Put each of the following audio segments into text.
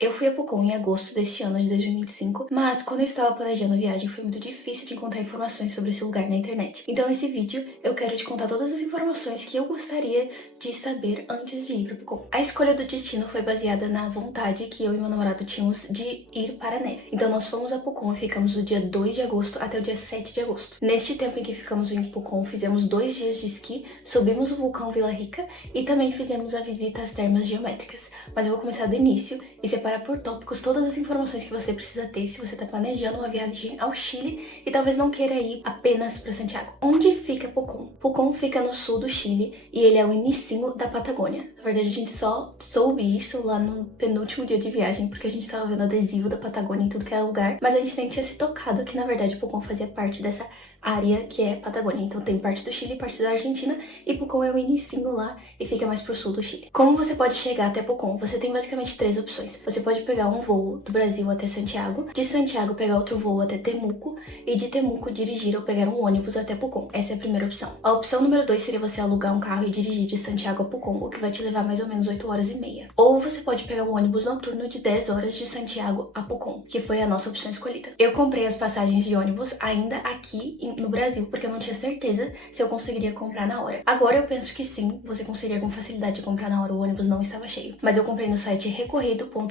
Eu fui a Pucón em agosto deste ano de 2025, mas quando eu estava planejando a viagem foi muito difícil de encontrar informações sobre esse lugar na internet. Então nesse vídeo eu quero te contar todas as informações que eu gostaria de saber antes de ir para Pucón. A escolha do destino foi baseada na vontade que eu e meu namorado tínhamos de ir para a neve. Então nós fomos a Pucón e ficamos do dia 2 de agosto até o dia 7 de agosto. Neste tempo em que ficamos em Pucón, fizemos 2 dias de esqui, subimos o vulcão Vila Rica e também fizemos a visita às termas geométricas. Mas eu vou começar do início e separar por tópicos todas as informações que você precisa ter se você está planejando uma viagem ao Chile e talvez não queira ir apenas para Santiago. Onde fica Pucón? Pucón fica no sul do Chile e ele é o inicinho da Patagônia. Na verdade, a gente só soube isso lá no penúltimo dia de viagem, porque a gente tava vendo adesivo da Patagônia em tudo que era lugar, mas a gente nem tinha se tocado que, na verdade, Pucón fazia parte dessa área que é Patagônia. Então tem parte do Chile e parte da Argentina, e Pucón é o inicinho lá e fica mais pro sul do Chile. Como você pode chegar até Pucón? Você tem basicamente 3 opções. Você pode pegar um voo do Brasil até Santiago, de Santiago pegar outro voo até Temuco, e de Temuco dirigir ou pegar um ônibus até Pucón. Essa é a primeira opção. A opção número 2 seria você alugar um carro e dirigir de Santiago a Pucón, o que vai te levar mais ou menos 8 horas e meia. Ou você pode pegar um ônibus noturno de 10 horas de Santiago a Pucón, que foi a nossa opção escolhida. Eu comprei as passagens de ônibus ainda aqui no Brasil, porque eu não tinha certeza se eu conseguiria comprar na hora. Agora eu penso que sim, você conseguiria com facilidade comprar na hora, o ônibus não estava cheio. Mas eu comprei no site recorrido.cl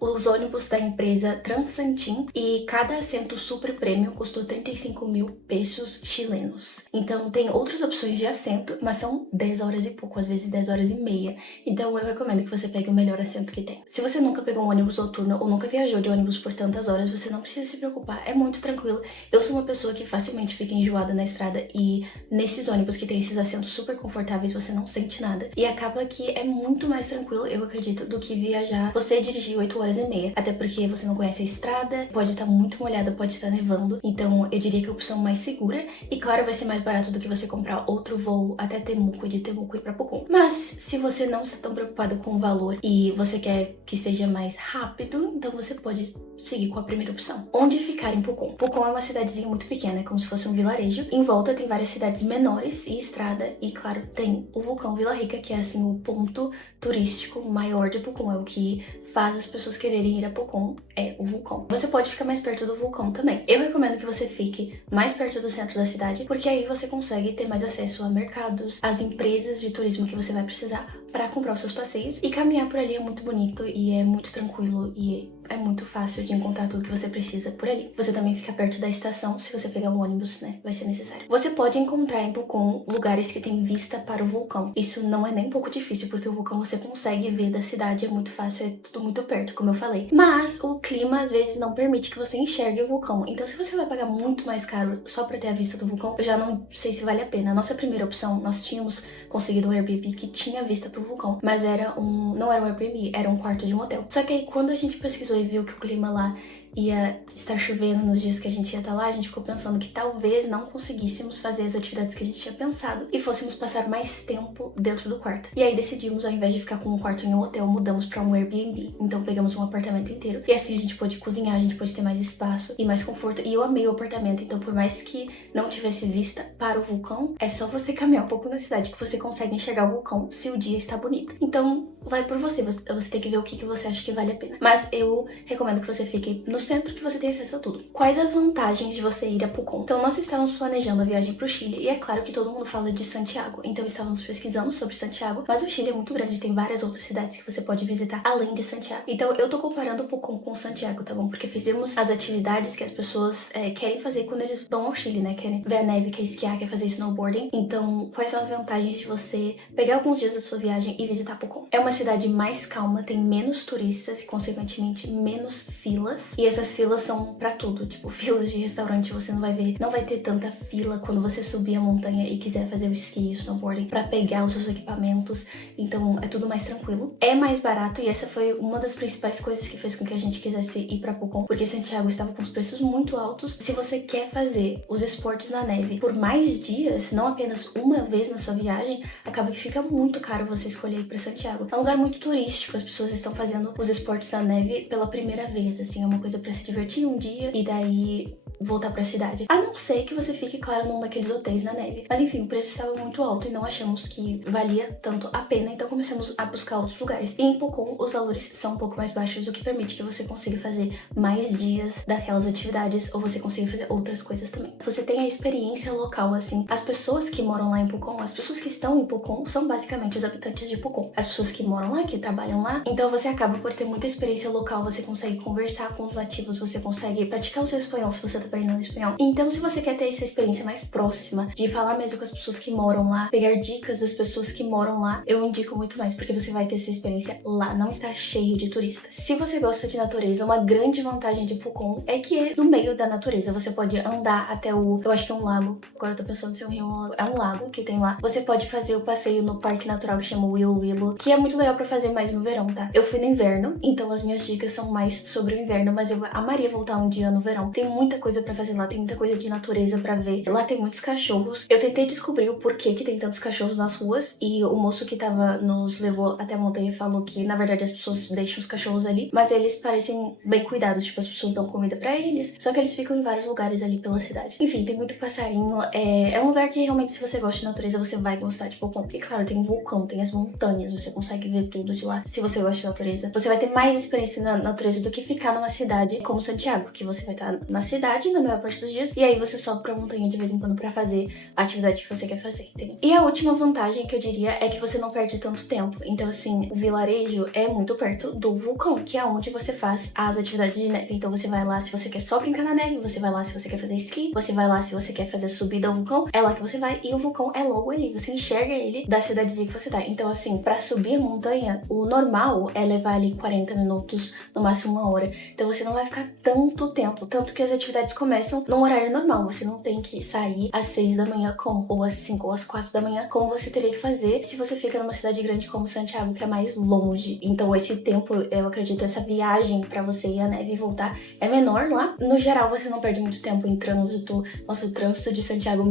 os ônibus da empresa Transantin e cada assento super premium custou 35 mil pesos chilenos. Então tem outras opções de assento, mas são 10 horas e pouco, às vezes 10 horas e meia. Então eu recomendo que você pegue o melhor assento que tem. Se você nunca pegou um ônibus noturno ou nunca viajou de ônibus por tantas horas, você não precisa se preocupar, é muito tranquilo. Eu sou uma pessoa que facilmente fica enjoada na estrada e nesses ônibus que tem esses assentos super confortáveis você não sente nada. E acaba que é muito mais tranquilo, eu acredito, do que viajar você dirigir 8 horas e meia. Até porque você não conhece a estrada, pode estar muito molhada, pode estar nevando. Então eu diria que a opção mais segura, e claro, vai ser mais barato do que você comprar outro voo até Temuco e de Temuco ir pra Pucón. Mas se você não está tão preocupado com o valor e você quer que seja mais rápido, então você pode seguir com a primeira opção. Onde ficar em Pucón? Pucón é uma cidadezinha muito pequena, é como se fosse um vilarejo. Em volta tem várias cidades menores e estrada, e claro, tem o vulcão Vila Rica, que é assim o ponto turístico maior de Pucón, é o que faz as pessoas quererem ir a Pucón, é o vulcão. Você pode ficar mais perto do vulcão também. Eu recomendo que você fique mais perto do centro da cidade, porque aí você consegue ter mais acesso a mercados, às empresas de turismo que você vai precisar para comprar os seus passeios, e caminhar por ali é muito bonito e é muito tranquilo e é muito fácil de encontrar tudo que você precisa por ali. Você também fica perto da estação, se você pegar um ônibus, né, vai ser necessário. Você pode encontrar em Pucón lugares que têm vista para o vulcão. Isso não é nem um pouco difícil, porque o vulcão você consegue ver da cidade, é muito fácil, é tudo muito perto, como eu falei. Mas o clima às vezes não permite que você enxergue o vulcão. Então se você vai pagar muito mais caro só para ter a vista do vulcão, eu já não sei se vale a pena. A nossa primeira opção, nós tínhamos conseguido um Airbnb que tinha vista pro vulcão, mas não era um Airbnb, era um quarto de um hotel. Só que aí quando a gente pesquisou e viu que o clima lá ia estar chovendo nos dias que a gente ia estar lá, a gente ficou pensando que talvez não conseguíssemos fazer as atividades que a gente tinha pensado e fôssemos passar mais tempo dentro do quarto. E aí decidimos, ao invés de ficar com um quarto em um hotel, mudamos para um Airbnb. Então pegamos um apartamento inteiro e assim a gente pôde cozinhar, a gente pôde ter mais espaço e mais conforto. E eu amei o apartamento, então por mais que não tivesse vista para o vulcão, é só você caminhar um pouco na cidade que você consegue enxergar o vulcão se o dia está bonito. Então vai por você tem que ver o que você acha que vale a pena. Mas eu recomendo que você fique no centro, que você tem acesso a tudo. Quais as vantagens de você ir a Pucón? Então nós estávamos planejando a viagem pro Chile, e é claro que todo mundo fala de Santiago, então estávamos pesquisando sobre Santiago, mas o Chile é muito grande, tem várias outras cidades que você pode visitar além de Santiago. Então eu tô comparando Pucón com Santiago, tá bom? Porque fizemos as atividades que as pessoas querem fazer quando eles vão ao Chile, né? Querem ver a neve, quer esquiar, quer fazer snowboarding. Então quais são as vantagens de você pegar alguns dias da sua viagem e visitar Pucón? É uma cidade mais calma, tem menos turistas e consequentemente menos filas, e essas filas são pra tudo, tipo filas de restaurante você não vai ter tanta fila quando você subir a montanha e quiser fazer o esqui e o snowboarding pra pegar os seus equipamentos, então é tudo mais tranquilo. É mais barato, e essa foi uma das principais coisas que fez com que a gente quisesse ir pra Pucón, porque Santiago estava com os preços muito altos. Se você quer fazer os esportes na neve por mais dias, não apenas uma vez na sua viagem, acaba que fica muito caro você escolher ir pra Santiago. É um lugar muito turístico, as pessoas estão fazendo os esportes na neve pela primeira vez, assim, é uma coisa pra se divertir um dia e daí voltar pra cidade. A não ser que você fique, claro, num daqueles hotéis na neve. Mas enfim, o preço estava muito alto e não achamos que valia tanto a pena, então começamos a buscar outros lugares. E em Pucón, os valores são um pouco mais baixos, o que permite que você consiga fazer mais dias daquelas atividades, ou você consiga fazer outras coisas também. Você tem a experiência local, assim. As pessoas que moram lá em Pucón, as pessoas que estão em Pucón, são basicamente os habitantes de Pucón. As pessoas que moram lá, que trabalham lá. Então você acaba por ter muita experiência local, você consegue conversar com os nativos, você consegue praticar o seu espanhol se você tá aprendendo espanhol. Então, se você quer ter essa experiência mais próxima, de falar mesmo com as pessoas que moram lá, pegar dicas das pessoas que moram lá, eu indico muito mais, porque você vai ter essa experiência lá, não está cheio de turistas. Se você gosta de natureza, uma grande vantagem de Pucón é que é no meio da natureza. Você pode andar até eu acho que é um lago, agora eu tô pensando se é um rio ou um lago. É um lago que tem lá. Você pode fazer o passeio no parque natural que chama Willow Willow, que é muito legal pra fazer mais no verão, tá? Eu fui no inverno, então as minhas dicas são mais sobre o inverno, mas eu amaria voltar um dia no verão. Tem muita coisa pra fazer lá, tem muita coisa de natureza pra ver. Lá tem muitos cachorros. Eu tentei descobrir o porquê que tem tantos cachorros nas ruas, e o moço que nos levou até a montanha falou que, na verdade, as pessoas deixam os cachorros ali, mas eles parecem bem cuidados, tipo, as pessoas dão comida pra eles, só que eles ficam em vários lugares ali pela cidade. Enfim, tem muito passarinho, é um lugar que realmente, se você gosta de natureza, você vai gostar de Pucón. E claro, tem um vulcão, tem as montanhas, você consegue ver tudo de lá. Se você gosta de natureza, você vai ter mais experiência na natureza do que ficar numa cidade como Santiago, que você vai estar na cidade na maior parte dos dias, e aí você sobe pra montanha de vez em quando pra fazer a atividade que você quer fazer, entendeu? E a última vantagem que eu diria é que você não perde tanto tempo. Então, assim, o vilarejo é muito perto do vulcão, que é onde você faz as atividades de neve. Então você vai lá se você quer só brincar na neve, você vai lá se você quer fazer esqui, você vai lá se você quer fazer subida ao vulcão, é lá que você vai, e o vulcão é logo ali, você enxerga ele da cidadezinha que você tá. Então, assim, pra subir a montanha, o normal é levar ali 40 minutos, no máximo 1 hora. Então você não vai ficar tanto tempo, tanto que as atividades começam num horário normal, você não tem que sair às 6 da manhã ou às 5 ou às 4 da manhã, como você teria que fazer se você fica numa cidade grande como Santiago, que é mais longe. Então esse tempo, eu acredito, essa viagem pra você ir à neve e voltar é menor lá. No geral, você não perde muito tempo em trânsito. Nossa, o trânsito de Santiago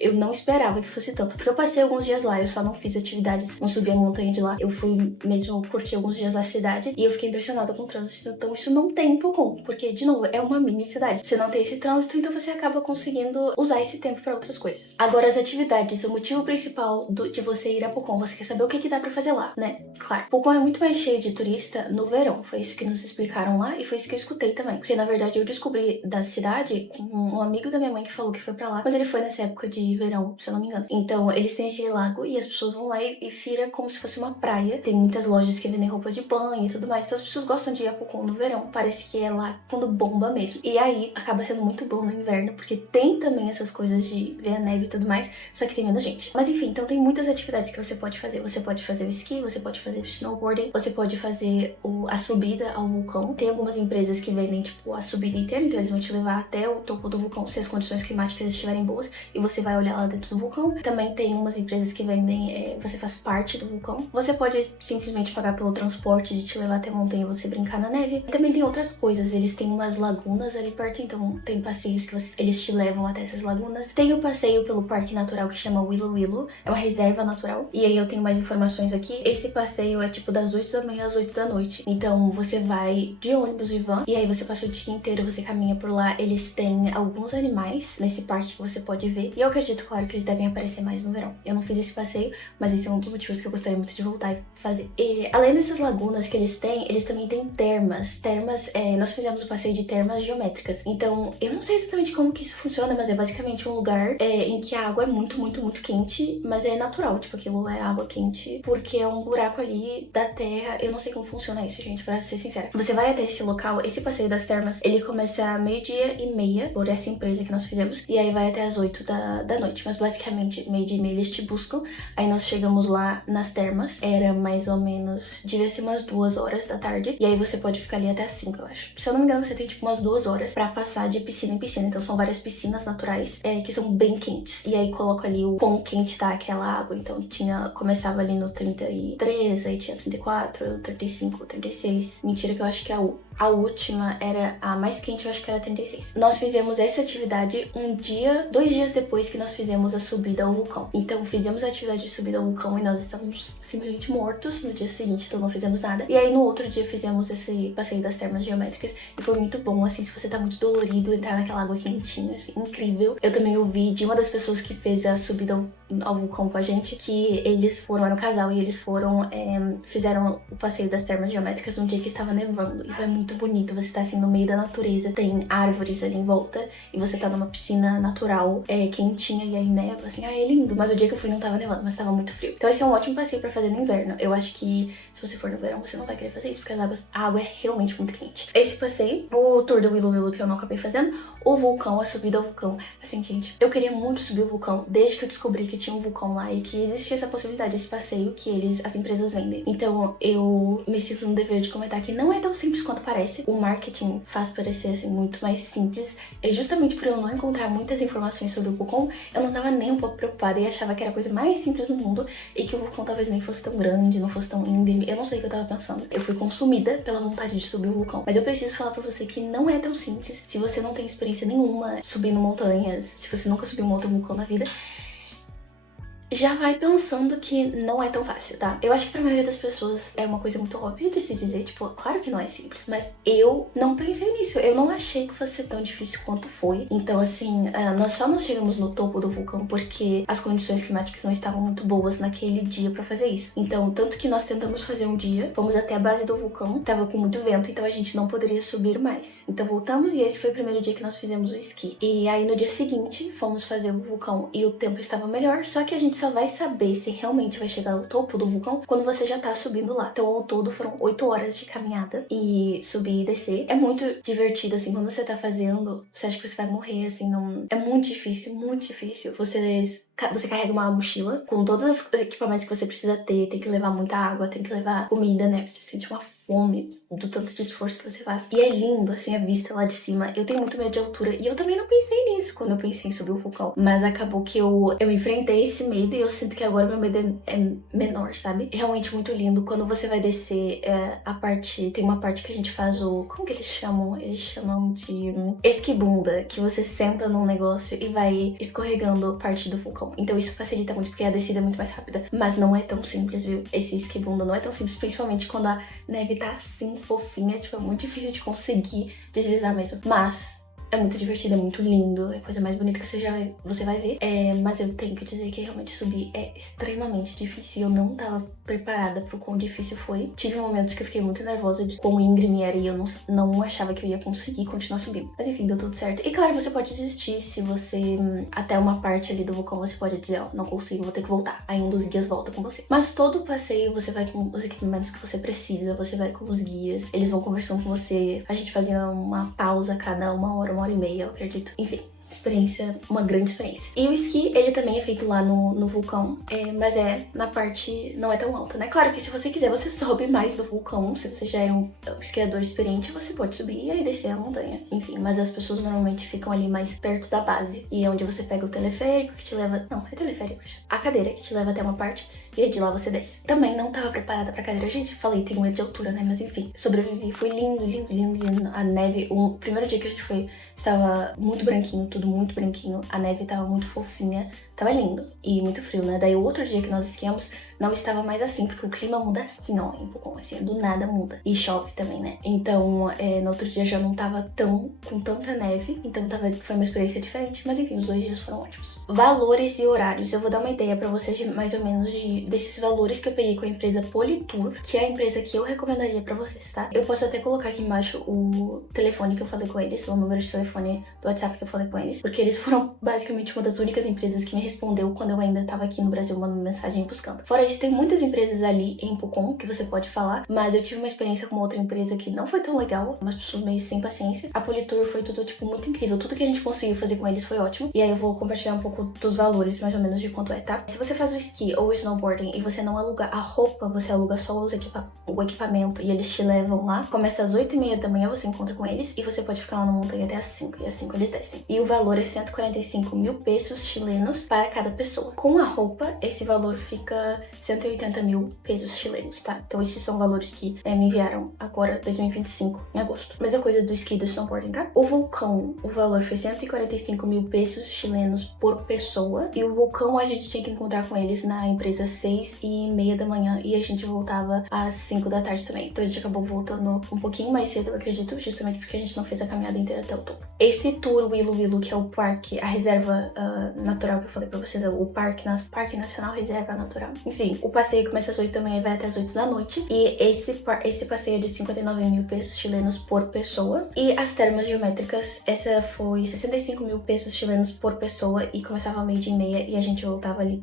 eu não esperava que fosse tanto, porque eu passei alguns dias lá, eu só não fiz atividades, não subi a montanha de lá, eu fui mesmo curtir alguns dias a cidade, e eu fiquei impressionada com o trânsito. Então isso não tem em Pucón, porque, de novo, é uma mini cidade. Você não tem esse trânsito, então você acaba conseguindo usar esse tempo pra outras coisas. Agora, as atividades, o motivo principal de você ir a Pucón, você quer saber o que dá pra fazer lá, né? Claro, Pucón é muito mais cheio de turista no verão, foi isso que nos explicaram lá, e foi isso que eu escutei também, porque, na verdade, eu descobri da cidade com um amigo da minha mãe que falou que foi pra lá, mas ele foi nessa época de verão, se eu não me engano. Então, eles têm aquele lago e as pessoas vão lá e vira como se fosse uma praia. Tem muitas lojas que vendem roupas de banho e tudo mais. Então, as pessoas gostam de ir a Pucón no verão. Parece que é lá quando bomba mesmo. E aí, acaba sendo muito bom no inverno, porque tem também essas coisas de ver a neve e tudo mais, só que tem menos gente. Mas enfim, então tem muitas atividades que você pode fazer. Você pode fazer o esqui, você pode fazer o snowboarding, você pode fazer a subida ao vulcão. Tem algumas empresas que vendem, tipo, a subida inteira, então eles vão te levar até o topo do vulcão se as condições climáticas estiverem boas, e você vai olhar lá dentro do vulcão. Também tem umas empresas que vendem, você faz parte do vulcão. Você pode simplesmente pagar pelo transporte de te levar até a montanha e você brincar na neve. E também tem outras coisas, eles têm umas lagunas ali perto, então tem passeios que eles te levam até essas lagunas. Tem o passeio pelo parque natural que chama Willow Willow, é uma reserva natural, e aí eu tenho mais informações aqui. Esse passeio é tipo das 8 da manhã às 8 da noite, então você vai de ônibus e van, e aí você passa o dia inteiro, você caminha por lá. Eles têm alguns animais nesse parque que você pode ver, e eu acredito, claro, que eles devem aparecer mais no verão. Eu não fiz esse passeio, mas esse é um dos motivos que eu gostaria muito de voltar e fazer. E além dessas lagunas que eles têm, eles também têm termas. Nós fizemos o passeio de termas geométricas. Então, eu não sei exatamente como que isso funciona, mas é basicamente um lugar em que a água é muito, muito, muito quente, mas é natural, tipo, aquilo é água quente, porque é um buraco ali da terra. Eu não sei como funciona isso, gente, pra ser sincera. Você vai até esse local, esse passeio das termas, ele começa 12:30, por essa empresa que nós fizemos, e aí vai até as 8 da noite, mas basicamente 12:30 eles te buscam. Aí nós chegamos lá nas termas, era mais ou menos, devia ser umas 2 horas da tarde, e aí você pode ficar ali até as 5, eu acho. Se eu não me engano, você tem tipo umas 2 horas pra passar de piscina em piscina, então são várias piscinas naturais que são bem quentes, e aí coloca ali o quão quente tá aquela água. Então começava ali no 33, aí tinha 34, 35, 36, mentira que eu acho que é A última era a mais quente, eu acho que era 36. Nós fizemos essa atividade 2 dias depois que nós fizemos a subida ao vulcão. Então fizemos a atividade de subida ao vulcão e nós estávamos simplesmente mortos no dia seguinte, então não fizemos nada. E aí no outro dia fizemos esse passeio das termas geométricas e foi muito bom, assim, se você tá muito dolorido, entrar naquela água quentinha, assim, incrível. Eu também ouvi de uma das pessoas que fez a subida ao vulcão com a gente, que eles foram, era um casal, e eles foram, fizeram o passeio das termas geométricas num dia que estava nevando. E foi muito bonito, você tá assim no meio da natureza, tem árvores ali em volta, e você tá numa piscina natural, quentinha, e aí neva, assim, é lindo. Mas o dia que eu fui não tava nevando, mas tava muito frio. Então esse é um ótimo passeio pra fazer no inverno. Eu acho que se você for no verão, você não vai querer fazer isso, porque a água é realmente muito quente. Esse passeio, o tour do Willow Willow que eu não acabei fazendo, o vulcão, a subida ao vulcão. Assim, gente, eu queria muito subir o vulcão, desde que eu descobri que tinha um vulcão lá e que existia essa possibilidade, esse passeio que as empresas vendem. Então eu me sinto no dever de comentar que não é tão simples quanto parece. O marketing faz parecer, assim, muito mais simples. E justamente por eu não encontrar muitas informações sobre o vulcão, eu não tava nem um pouco preocupada e achava que era a coisa mais simples do mundo e que o vulcão talvez nem fosse tão grande, não fosse tão íngreme. Eu não sei o que eu tava pensando. Eu fui consumida pela vontade de subir o vulcão. Mas eu preciso falar pra você que não é tão simples. Se você não tem experiência nenhuma subindo montanhas, se você nunca subiu um outro vulcão na vida, já vai pensando que não é tão fácil, tá? Eu acho que pra maioria das pessoas é uma coisa muito óbvia de se dizer, tipo, claro que não é simples, mas eu não pensei nisso. Eu não achei que fosse ser tão difícil quanto foi. Então, assim, nós só não chegamos no topo do vulcão porque as condições climáticas não estavam muito boas naquele dia pra fazer isso. Então, tanto que nós tentamos fazer um dia, fomos até a base do vulcão, tava com muito vento, então a gente não poderia subir mais. Então voltamos e esse foi o primeiro dia que nós fizemos o esqui. E aí no dia seguinte, fomos fazer o vulcão e o tempo estava melhor, só que a gente só vai saber se realmente vai chegar ao topo do vulcão quando você já tá subindo lá. Então, ao todo, foram 8 horas de caminhada e subir e descer. É muito divertido, assim, quando você tá fazendo, você acha que você vai morrer, assim, não... É muito difícil, muito difícil. Você carrega uma mochila com todos os equipamentos que você precisa ter, tem que levar muita água, tem que levar comida, né? Você sente uma fome do tanto de esforço que você faz. E é lindo, assim, a vista lá de cima. Eu tenho muito medo de altura e eu também não pensei nisso quando eu pensei em subir o vulcão. Mas acabou que eu enfrentei esse medo e eu sinto que agora meu medo é menor, sabe? É realmente muito lindo. Quando você vai descer, tem uma parte que a gente faz como que eles chamam? Eles chamam de esquibunda, que você senta num negócio e vai escorregando parte do vulcão. Então isso facilita muito, porque a descida é muito mais rápida. Mas não é tão simples, viu? Esse esquibunda não é tão simples, principalmente quando a neve tá assim, fofinha. Tipo, é muito difícil de conseguir deslizar mesmo. Mas é muito divertido, é muito lindo, é a coisa mais bonita que você vai ver. Mas eu tenho que dizer que realmente subir é extremamente difícil e eu não tava preparada pro quão difícil foi. Tive momentos que eu fiquei muito nervosa de quão íngreme era e eu não achava que eu ia conseguir continuar subindo. Mas enfim, deu tudo certo. E claro, você pode desistir se você, até uma parte ali do vulcão, você pode dizer, ó, não consigo, vou ter que voltar. Aí um dos guias volta com você. Mas todo o passeio você vai com os equipamentos que você precisa, você vai com os guias, eles vão conversando com você. A gente fazia uma pausa a cada 1 hora e meia, eu acredito. Enfim, uma grande experiência. E o esqui, ele também é feito lá no vulcão, mas na parte, não é tão alta, né? Claro que se você quiser, você sobe mais do vulcão, se você já é um esquiador experiente, você pode subir e aí descer a montanha. Enfim, mas as pessoas normalmente ficam ali mais perto da base, e é onde você pega o teleférico que te leva... Não, é teleférico, a cadeira que te leva até uma parte, e aí de lá você desce. Também não tava preparada pra cadeira. Gente, falei, tenho medo de altura, né? Mas enfim, sobrevivi. Foi lindo, lindo, lindo, lindo. A neve, o primeiro dia que a gente foi, estava muito branquinho, tudo muito branquinho. A neve tava muito fofinha. Tava lindo e muito frio, né? Daí o outro dia que nós esquiamos não estava mais assim, porque o clima muda assim, ó, em Pucón, assim, do nada muda. E chove também, né? Então, no outro dia já não tava com tanta neve, então foi uma experiência diferente, mas enfim, os 2 dias foram ótimos. Valores e horários. Eu vou dar uma ideia pra vocês mais ou menos desses valores que eu peguei com a empresa Politour, que é a empresa que eu recomendaria pra vocês, tá? Eu posso até colocar aqui embaixo o telefone que eu falei com eles, o número de telefone do WhatsApp que eu falei com eles, porque eles foram basicamente uma das únicas empresas que me respondeu quando eu ainda tava aqui no Brasil mandando mensagem e buscando. Fora isso, tem muitas empresas ali em Pucón que você pode falar, mas eu tive uma experiência com uma outra empresa que não foi tão legal, umas pessoas meio sem paciência. A Politour foi tudo, tipo, muito incrível. Tudo que a gente conseguiu fazer com eles foi ótimo. E aí eu vou compartilhar um pouco dos valores, mais ou menos, de quanto é, tá? Se você faz o esqui ou o snowboarding e você não aluga a roupa, você aluga só o equipamento e eles te levam lá. Começa às 8h30 da manhã, você encontra com eles e você pode ficar lá na montanha até às 5. E às 5 eles descem. E o valor é 145 mil pesos chilenos para cada pessoa. Com a roupa, esse valor fica 180 mil pesos chilenos, tá? Então esses são valores que me enviaram agora, 2025, em agosto. Mesma coisa do esqui e do snowboarding, tá? O vulcão, o valor foi 145 mil pesos chilenos por pessoa. E o vulcão a gente tinha que encontrar com eles na empresa 6h30 da manhã e a gente voltava às 5 da tarde também. Então a gente acabou voltando um pouquinho mais cedo, eu acredito, justamente porque a gente não fez a caminhada inteira até o topo. Esse tour Wilo Wilo, que é o parque, a reserva natural que eu falei pra vocês, o Parque Nacional Reserva Natural. Enfim, o passeio começa às 8 da manhã e vai até às 8 da noite. E esse passeio é de 59 mil pesos chilenos por pessoa. E as termas geométricas, essa foi 65 mil pesos chilenos por pessoa e começava ao 12h30 e a gente voltava ali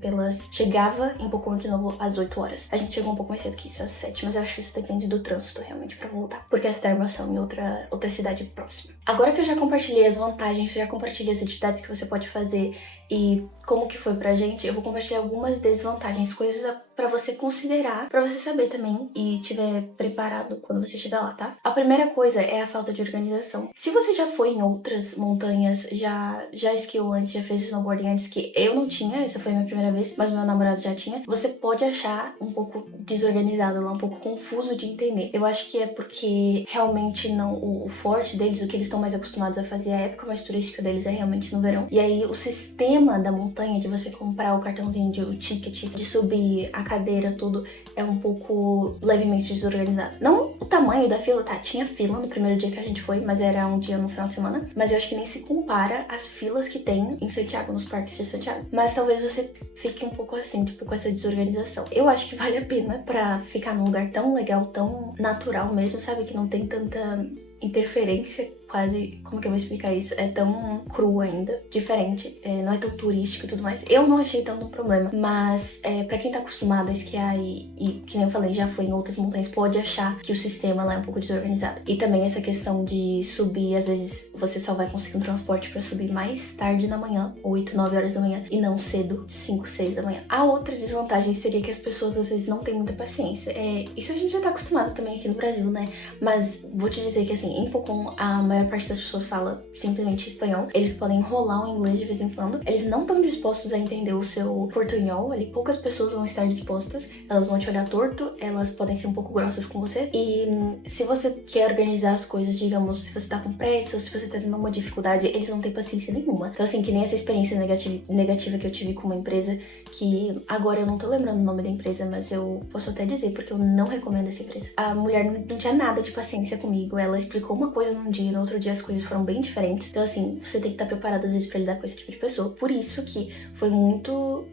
chegava em Pucón de novo às 8 horas. A gente chegou um pouco mais cedo que isso, às 7, mas eu acho que isso depende do trânsito realmente pra voltar, porque as termas são em outra cidade próxima. Agora que eu já compartilhei as vantagens, já compartilhei as atividades que você pode fazer e como que foi pra gente, eu vou compartilhar algumas desvantagens, coisas pra você considerar, pra você saber também e estiver preparado quando você chegar lá, tá? A primeira coisa é a falta de organização. Se você já foi em outras montanhas, já esquiou antes, já fez snowboarding antes, que eu não tinha, essa foi a minha primeira vez, mas meu namorado já tinha, você pode achar um pouco desorganizado lá, um pouco confuso de entender. Eu acho que é porque realmente não, o forte deles, o que eles estão mais acostumados a fazer, a época mais turística deles é realmente no verão. E aí o sistema da montanha, de você comprar o cartãozinho, o ticket, de subir a cadeira, tudo, é um pouco levemente desorganizado. Não o tamanho da fila, tá? Tinha fila no primeiro dia que a gente foi, mas era um dia no final de semana. Mas eu acho que nem se compara às filas que tem em Santiago, nos parques de Santiago. Mas talvez você fique um pouco assim, tipo, com essa desorganização. Eu acho que vale a pena pra ficar num lugar tão legal, tão natural mesmo, sabe? Que não tem tanta interferência, quase, como que eu vou explicar isso? É tão cru ainda, diferente, não é tão turístico e tudo mais. Eu não achei tanto um problema, mas pra quem tá acostumado a esquiar e que nem eu falei, já foi em outras montanhas, pode achar que o sistema lá é um pouco desorganizado. E também essa questão de subir, às vezes você só vai conseguir um transporte pra subir mais tarde na manhã, 8, 9 horas da manhã, e não cedo, 5, 6 da manhã. A outra desvantagem seria que as pessoas às vezes não têm muita paciência. Isso a gente já tá acostumado também aqui no Brasil, né? Mas vou te dizer que assim, em Pucón, a maior parte das pessoas fala simplesmente espanhol. Eles podem enrolar o inglês de vez em quando. Eles não estão dispostos a entender o seu portunhol ali. Poucas pessoas vão estar dispostas. Elas vão te olhar torto, elas podem ser um pouco grossas com você. E se você quer organizar as coisas, digamos, se você tá com pressa ou se você tá tendo uma dificuldade, eles não têm paciência nenhuma. Então assim, que nem essa experiência negativa que eu tive com uma empresa, que agora eu não tô lembrando o nome da empresa, mas eu posso até dizer, porque eu não recomendo essa empresa. A mulher não tinha nada de paciência comigo. Ela explicou uma coisa num dia, no outro dia as coisas foram bem diferentes. Então assim, você tem que estar preparado às vezes pra lidar com esse tipo de pessoa. Por isso que foi muito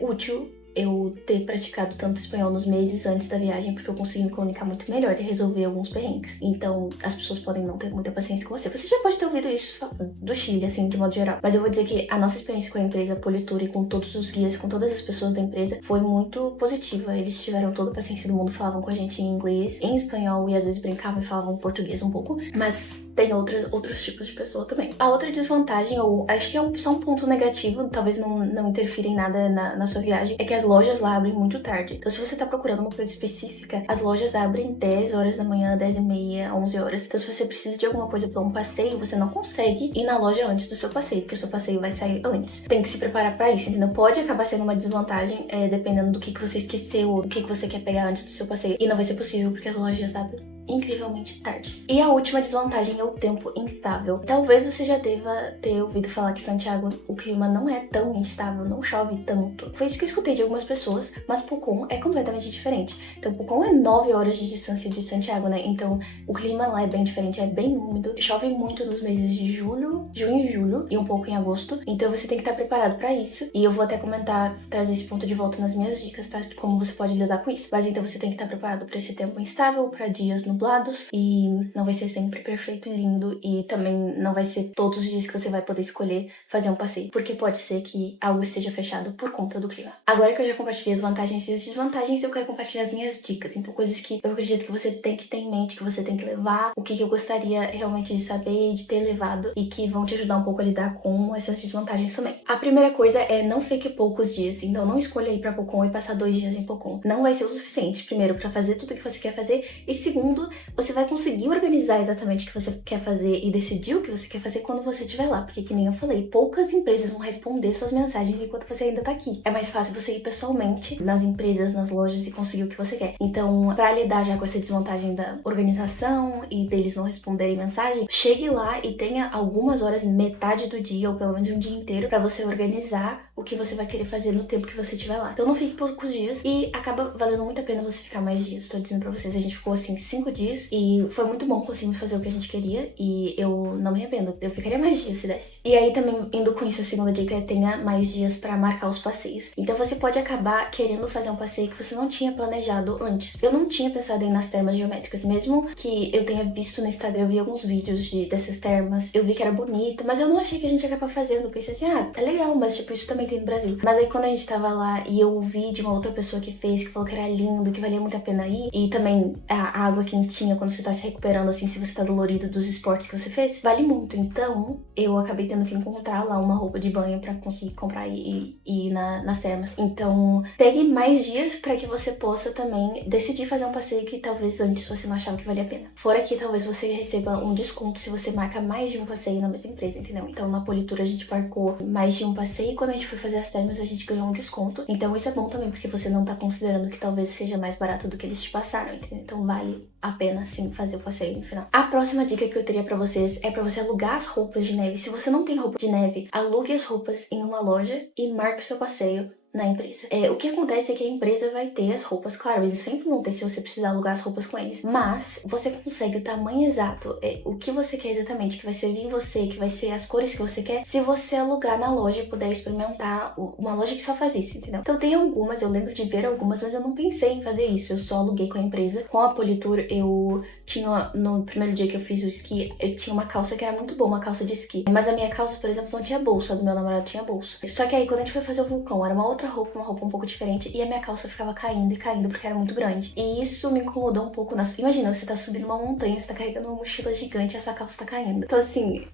útil eu ter praticado tanto espanhol nos meses antes da viagem, porque eu consegui me comunicar muito melhor e resolver alguns perrengues. Então, as pessoas podem não ter muita paciência com você. Você já pode ter ouvido isso do Chile, assim, de modo geral. Mas eu vou dizer que a nossa experiência com a empresa Politura e com todos os guias, com todas as pessoas da empresa, foi muito positiva. Eles tiveram toda a paciência do mundo, falavam com a gente em inglês, em espanhol e às vezes brincavam e falavam português um pouco. Mas tem outros tipos de pessoa também. A outra desvantagem, ou acho que é só um ponto negativo, talvez não interfira em nada na sua viagem, é que as lojas lá abrem muito tarde. Então se você tá procurando uma coisa específica, as lojas abrem 10 horas da manhã, 10h30, 11 horas. Então se você precisa de alguma coisa pra um passeio, você não consegue ir na loja antes do seu passeio, porque o seu passeio vai sair antes. Tem que se preparar pra isso, entendeu? Pode acabar sendo uma desvantagem, dependendo do que você esqueceu, ou do que você quer pegar antes do seu passeio. E não vai ser possível, porque as lojas abrem incrivelmente tarde. E a última desvantagem é o tempo instável. Talvez você já deva ter ouvido falar que Santiago, o clima não é tão instável, não chove tanto. Foi isso que eu escutei de algumas pessoas, mas Pucón é completamente diferente. Então Pucón é 9 horas de distância de Santiago, né? Então o clima lá é bem diferente, é bem úmido. Chove muito nos meses de junho e julho, e um pouco em agosto. Então você tem que estar preparado pra isso. E eu vou até comentar, trazer esse ponto de volta nas minhas dicas, tá? Como você pode lidar com isso. Mas então você tem que estar preparado pra esse tempo instável, pra dias nublados, e não vai ser sempre perfeito e lindo, e também não vai ser todos os dias que você vai poder escolher fazer um passeio, porque pode ser que algo esteja fechado por conta do clima. Agora que eu já compartilhei as vantagens e as desvantagens, eu quero compartilhar as minhas dicas, então coisas que eu acredito que você tem que ter em mente, que você tem que levar, o que eu gostaria realmente de saber e de ter levado, e que vão te ajudar um pouco a lidar com essas desvantagens também. A primeira coisa é não fique poucos dias, então não escolha ir pra Pucón e passar 2 dias em Pucón. Não vai ser o suficiente, primeiro, pra fazer tudo que você quer fazer, e segundo, você vai conseguir organizar exatamente o que você quer fazer e decidir o que você quer fazer quando você estiver lá. Porque, que nem eu falei, poucas empresas vão responder suas mensagens enquanto você ainda tá aqui. É mais fácil você ir pessoalmente nas empresas, nas lojas e conseguir o que você quer. Então, pra lidar já com essa desvantagem da organização e deles não responderem mensagem, chegue lá e tenha algumas horas, metade do dia, ou pelo menos um dia inteiro, pra você organizar o que você vai querer fazer no tempo que você estiver lá. Então não fique poucos dias e acaba valendo muito a pena você ficar mais dias. Tô dizendo pra vocês, a gente ficou assim 5 dias e foi muito bom, conseguimos fazer o que a gente queria e eu não me arrependo. Eu ficaria mais dias se desse. E aí também, indo com isso, a segunda dica é tenha mais dias pra marcar os passeios. Então você pode acabar querendo fazer um passeio que você não tinha planejado antes. Eu não tinha pensado em ir nas termas geométricas, mesmo que eu tenha visto no Instagram, eu vi alguns vídeos dessas termas, eu vi que era bonito, mas eu não achei que a gente ia acabar fazendo. Eu pensei assim, é legal, mas tipo, isso também tem no Brasil. Mas aí quando a gente tava lá e eu ouvi de uma outra pessoa que fez, que falou que era lindo, que valia muito a pena ir, e também a água quentinha quando você tá se recuperando, assim, se você tá dolorido dos esportes que você fez, vale muito. Então, eu acabei tendo que encontrar lá uma roupa de banho pra conseguir comprar e ir nas termas. Então, pegue mais dias pra que você possa também decidir fazer um passeio que talvez antes você não achava que valia a pena. Fora que talvez você receba um desconto se você marca mais de um passeio na mesma empresa, entendeu? Então, na Politura a gente marcou mais de um passeio e quando a gente foi fazer as termas a gente ganhou um desconto. Então, isso é bom também porque você não tá considerando que talvez seja mais barato do que eles te passaram, entendeu? Então, vale a pena, sim, fazer o passeio no final. A próxima dica que eu teria pra vocês é pra você alugar as roupas de neve. Se você não tem roupa de neve, alugue as roupas em uma loja e marque o seu passeio na empresa. O que acontece é que a empresa vai ter as roupas, claro, eles sempre vão ter se você precisar alugar as roupas com eles, mas você consegue o tamanho exato, o que você quer exatamente, que vai servir em você, que vai ser as cores que você quer, se você alugar na loja e puder experimentar, uma loja que só faz isso, entendeu? Então tem algumas, eu lembro de ver algumas, mas eu não pensei em fazer isso, eu só aluguei com a empresa. Com a Politur, eu tinha, no primeiro dia que eu fiz o esqui, eu tinha uma calça que era muito boa, uma calça de esqui, mas a minha calça, por exemplo, não tinha bolsa, a do meu namorado tinha bolsa. Só que aí, quando a gente foi fazer o vulcão, era uma outra roupa, uma roupa um pouco diferente, e a minha calça ficava caindo e caindo porque era muito grande. E isso me incomodou um pouco. Imagina, você tá subindo uma montanha, você tá carregando uma mochila gigante e essa calça tá caindo. Então, assim,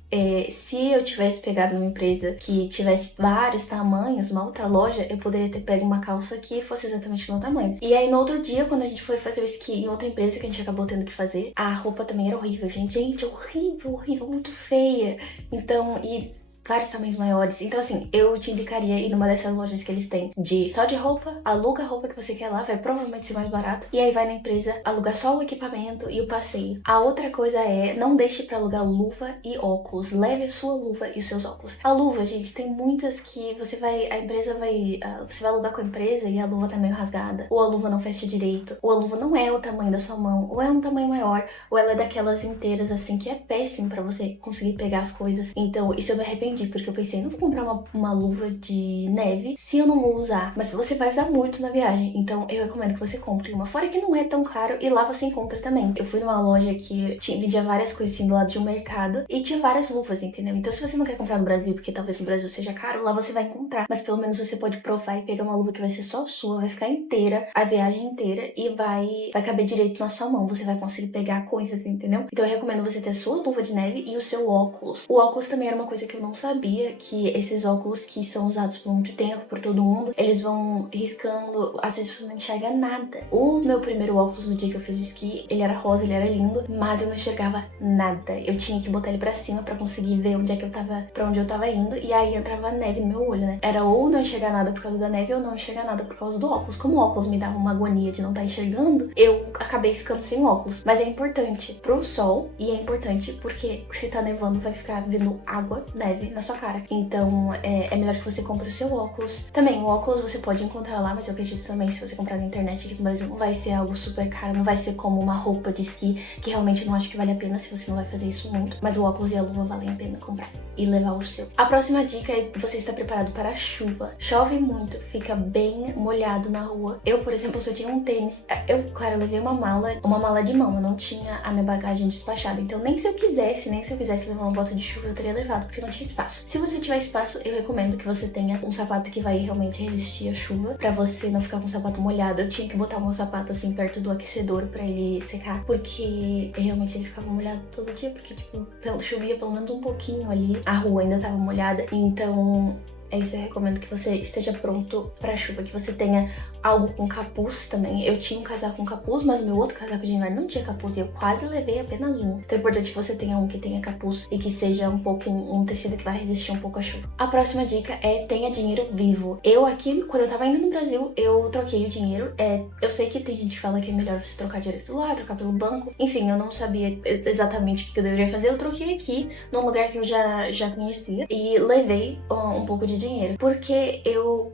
se eu tivesse pegado uma empresa que tivesse vários tamanhos, uma outra loja, eu poderia ter pego uma calça que fosse exatamente do meu tamanho. E aí, no outro dia, quando a gente foi fazer o esqui em outra empresa que a gente acabou tendo que fazer, a roupa também era horrível, gente. Gente, horrível, horrível, muito feia. Então, vários tamanhos maiores. Então, assim, eu te indicaria ir numa dessas lojas que eles têm só de roupa, aluga a roupa que você quer lá, vai provavelmente ser mais barato. E aí vai na empresa, alugar só o equipamento e o passeio. A outra coisa não deixe pra alugar luva e óculos. Leve a sua luva e os seus óculos. A luva, gente, tem muitas que você vai alugar com a empresa e a luva tá meio rasgada. Ou a luva não fecha direito. Ou a luva não é o tamanho da sua mão. Ou é um tamanho maior. Ou ela é daquelas inteiras, assim, que é péssimo pra você conseguir pegar as coisas. Então, isso eu me arrependi, porque eu pensei, não vou comprar uma luva de neve se eu não vou usar. Mas você vai usar muito na viagem, então eu recomendo que você compre uma. Fora que não é tão caro e lá você encontra também. Eu fui numa loja que vendia várias coisas assim do lado de um mercado e tinha várias luvas, entendeu? Então se você não quer comprar no Brasil, porque talvez no Brasil seja caro, lá você vai encontrar. Mas pelo menos você pode provar e pegar uma luva que vai ser só sua, vai ficar inteira, a viagem inteira, e vai caber direito na sua mão. Você vai conseguir pegar coisas, entendeu? Então eu recomendo você ter a sua luva de neve e o seu óculos. O óculos também era uma coisa que eu não sabia, que esses óculos que são usados por muito tempo, por todo mundo, eles vão riscando, às vezes você não enxerga nada. O meu primeiro óculos no dia que eu fiz o esqui, ele era rosa, ele era lindo, mas eu não enxergava nada. Eu tinha que botar ele pra cima pra conseguir ver pra onde eu tava indo, e aí entrava neve no meu olho, né? Era ou não enxergar nada por causa da neve, ou não enxergar nada por causa do óculos. Como o óculos me dava uma agonia de não estar enxergando, eu acabei ficando sem óculos. Mas é importante pro sol, e é importante porque se tá nevando vai ficar vindo água, neve na sua cara. Então é melhor que você compre o seu óculos. Também, o óculos você pode encontrar lá, mas eu acredito também, se você comprar na internet aqui no Brasil, não vai ser algo super caro, não vai ser como uma roupa de esqui, que realmente eu não acho que vale a pena se você não vai fazer isso muito. Mas o óculos e a luva valem a pena comprar e levar o seu. A próxima dica é você estar preparado para a chuva. Chove muito, fica bem molhado na rua. Eu, por exemplo, só tinha um tênis. Claro, eu levei uma mala de mão, eu não tinha a minha bagagem despachada. Então, nem se eu quisesse levar uma bota de chuva, eu teria levado, porque não tinha espaço. Se você tiver espaço, eu recomendo que você tenha um sapato que vai realmente resistir à chuva, pra você não ficar com o sapato molhado. Eu tinha que botar o meu sapato assim perto do aquecedor pra ele secar, porque realmente ele ficava molhado todo dia, porque tipo, chovia pelo menos um pouquinho ali, a rua ainda tava molhada, então É isso, eu recomendo que você esteja pronto pra chuva, que você tenha algo com capuz também. Eu tinha um casaco com capuz, mas o meu outro casaco de inverno não tinha capuz e eu quase levei apenas um. Então é importante que você tenha um que tenha capuz e que seja um pouco um tecido que vai resistir um pouco à chuva. A próxima dica é tenha dinheiro vivo. Eu aqui, quando eu tava indo no Brasil, eu troquei o dinheiro. Eu sei que tem gente que fala que é melhor você trocar direto lá, trocar pelo banco. Enfim, eu não sabia exatamente o que eu deveria fazer. Eu troquei aqui, num lugar que eu já conhecia, e levei um pouco de dinheiro. Porque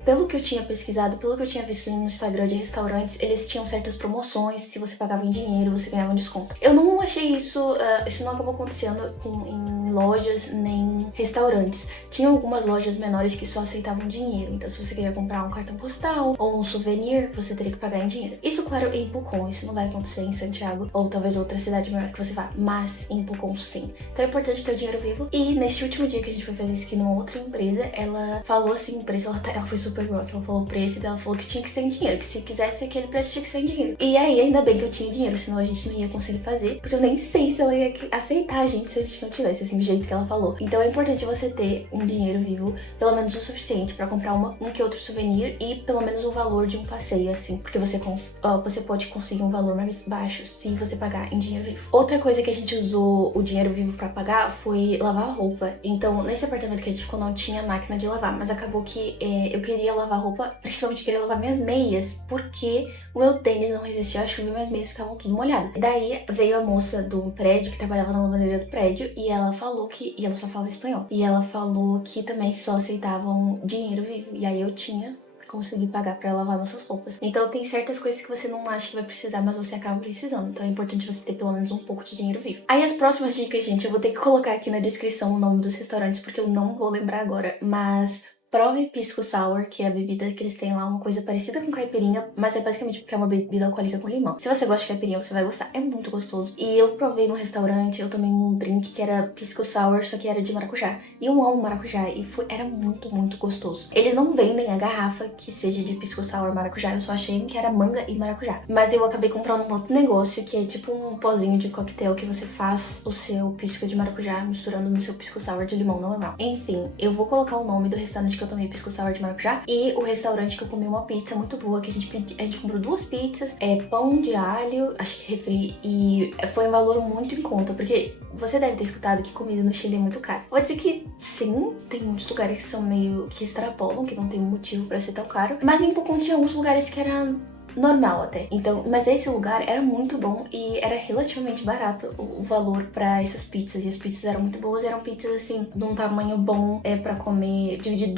pelo que eu tinha pesquisado, pelo que eu tinha visto no Instagram de restaurantes, eles tinham certas promoções, se você pagava em dinheiro, você ganhava um desconto. Eu não achei isso, isso não acabou acontecendo em lojas nem restaurantes. Tinha algumas lojas menores que só aceitavam dinheiro, então se você queria comprar um cartão postal ou um souvenir, você teria que pagar em dinheiro. Isso, claro, em Pucón, isso não vai acontecer em Santiago ou talvez outra cidade maior que você vá, mas em Pucón sim. Então é importante ter o dinheiro vivo. E nesse último dia que a gente foi fazer isso aqui numa outra empresa, ela falou assim o preço, ela foi super grossa, ela falou o preço e ela falou que tinha que ser em dinheiro, que se quisesse aquele preço tinha que ser em dinheiro. E aí, ainda bem que eu tinha dinheiro, senão a gente não ia conseguir fazer, porque eu nem sei se ela ia aceitar a gente se a gente não tivesse, assim, do jeito que ela falou. Então é importante você ter um dinheiro vivo, pelo menos o suficiente pra comprar um que outro souvenir e pelo menos o valor de um passeio, assim, porque você pode conseguir um valor mais baixo se você pagar em dinheiro vivo. Outra coisa que a gente usou o dinheiro vivo pra pagar foi lavar roupa. Então, nesse apartamento que a gente ficou não tinha máquina de lavar, mas acabou que eu queria lavar roupa, principalmente queria lavar minhas meias, porque o meu tênis não resistia à chuva e minhas meias ficavam tudo molhadas. Daí veio a moça do prédio, que trabalhava na lavanderia do prédio, e ela falou e ela só fala espanhol, e ela falou que também só aceitavam dinheiro vivo, e aí eu tinha conseguir pagar pra lavar nossas roupas. Então tem certas coisas que você não acha que vai precisar, mas você acaba precisando. Então é importante você ter pelo menos um pouco de dinheiro vivo. Aí as próximas dicas, gente, eu vou ter que colocar aqui na descrição o nome dos restaurantes, porque eu não vou lembrar agora, mas prove Pisco Sour, que é a bebida que eles têm lá, uma coisa parecida com caipirinha, mas é basicamente porque é uma bebida alcoólica com limão. Se você gosta de caipirinha, você vai gostar. É muito gostoso. E eu provei no restaurante, eu tomei um drink que era Pisco Sour, só que era de maracujá. E eu amo maracujá, e era muito, muito gostoso. Eles não vendem a garrafa que seja de Pisco Sour maracujá, eu só achei que era manga e maracujá. Mas eu acabei comprando um outro negócio, que é tipo um pozinho de coquetel que você faz o seu pisco de maracujá misturando no seu Pisco Sour de limão normal. Enfim, eu vou colocar o nome do restaurante que eu tomei Pisco Sour de maracujá e o restaurante que eu comi uma pizza muito boa, que a gente comprou 2 pizzas, pão de alho, acho que refri, e foi um valor muito em conta, porque você deve ter escutado que comida no Chile é muito cara. Vou dizer que sim, tem muitos lugares que são meio que extrapolam, que não tem motivo pra ser tão caro, mas em Pucón tinha alguns lugares que era normal até. Então, mas esse lugar era muito bom e era relativamente barato o valor pra essas pizzas. E as pizzas eram muito boas, eram pizzas assim, de um tamanho bom pra comer, dividir em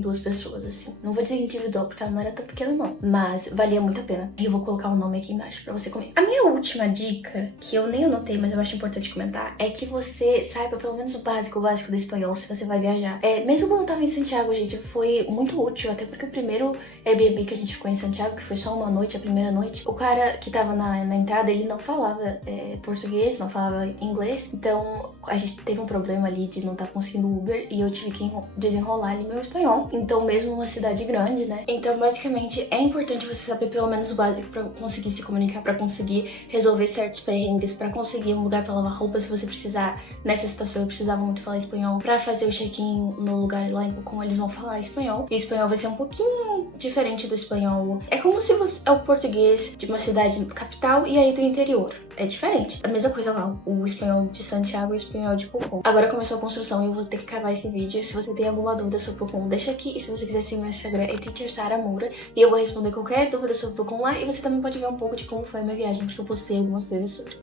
duas pessoas, assim. Não vou dizer individual, porque ela não era tão pequena, não. Mas valia muito a pena. E eu vou colocar o nome aqui embaixo pra você comer. A minha última dica, que eu nem anotei, mas eu acho importante comentar, é que você saiba pelo menos o básico do espanhol se você vai viajar. Mesmo quando eu tava em Santiago, gente, foi muito útil, até porque o primeiro Airbnb que a gente ficou em Santiago, que foi só uma noite, a primeira noite, o cara que tava na entrada, ele não falava português, não falava inglês, então a gente teve um problema ali de não estar conseguindo Uber e eu tive que desenrolar ali meu espanhol, então mesmo numa cidade grande, né, então basicamente é importante você saber pelo menos o básico pra conseguir se comunicar, pra conseguir resolver certos perrengues, pra conseguir um lugar pra lavar roupa se você precisar. Nessa situação eu precisava muito falar espanhol, pra fazer o check-in no lugar lá em Pucón eles vão falar espanhol, e o espanhol vai ser um pouquinho diferente do espanhol, é como se é o português de uma cidade capital e aí do interior. É diferente. A mesma coisa lá, o espanhol de Santiago e o espanhol de Pucón. Agora começou a construção e eu vou ter que acabar esse vídeo. Se você tem alguma dúvida sobre Pucón, deixa aqui. E se você quiser seguir meu Instagram, é Teacher Sara Moura. E eu vou responder qualquer dúvida sobre Pucón lá. E você também pode ver um pouco de como foi a minha viagem, porque eu postei algumas coisas sobre.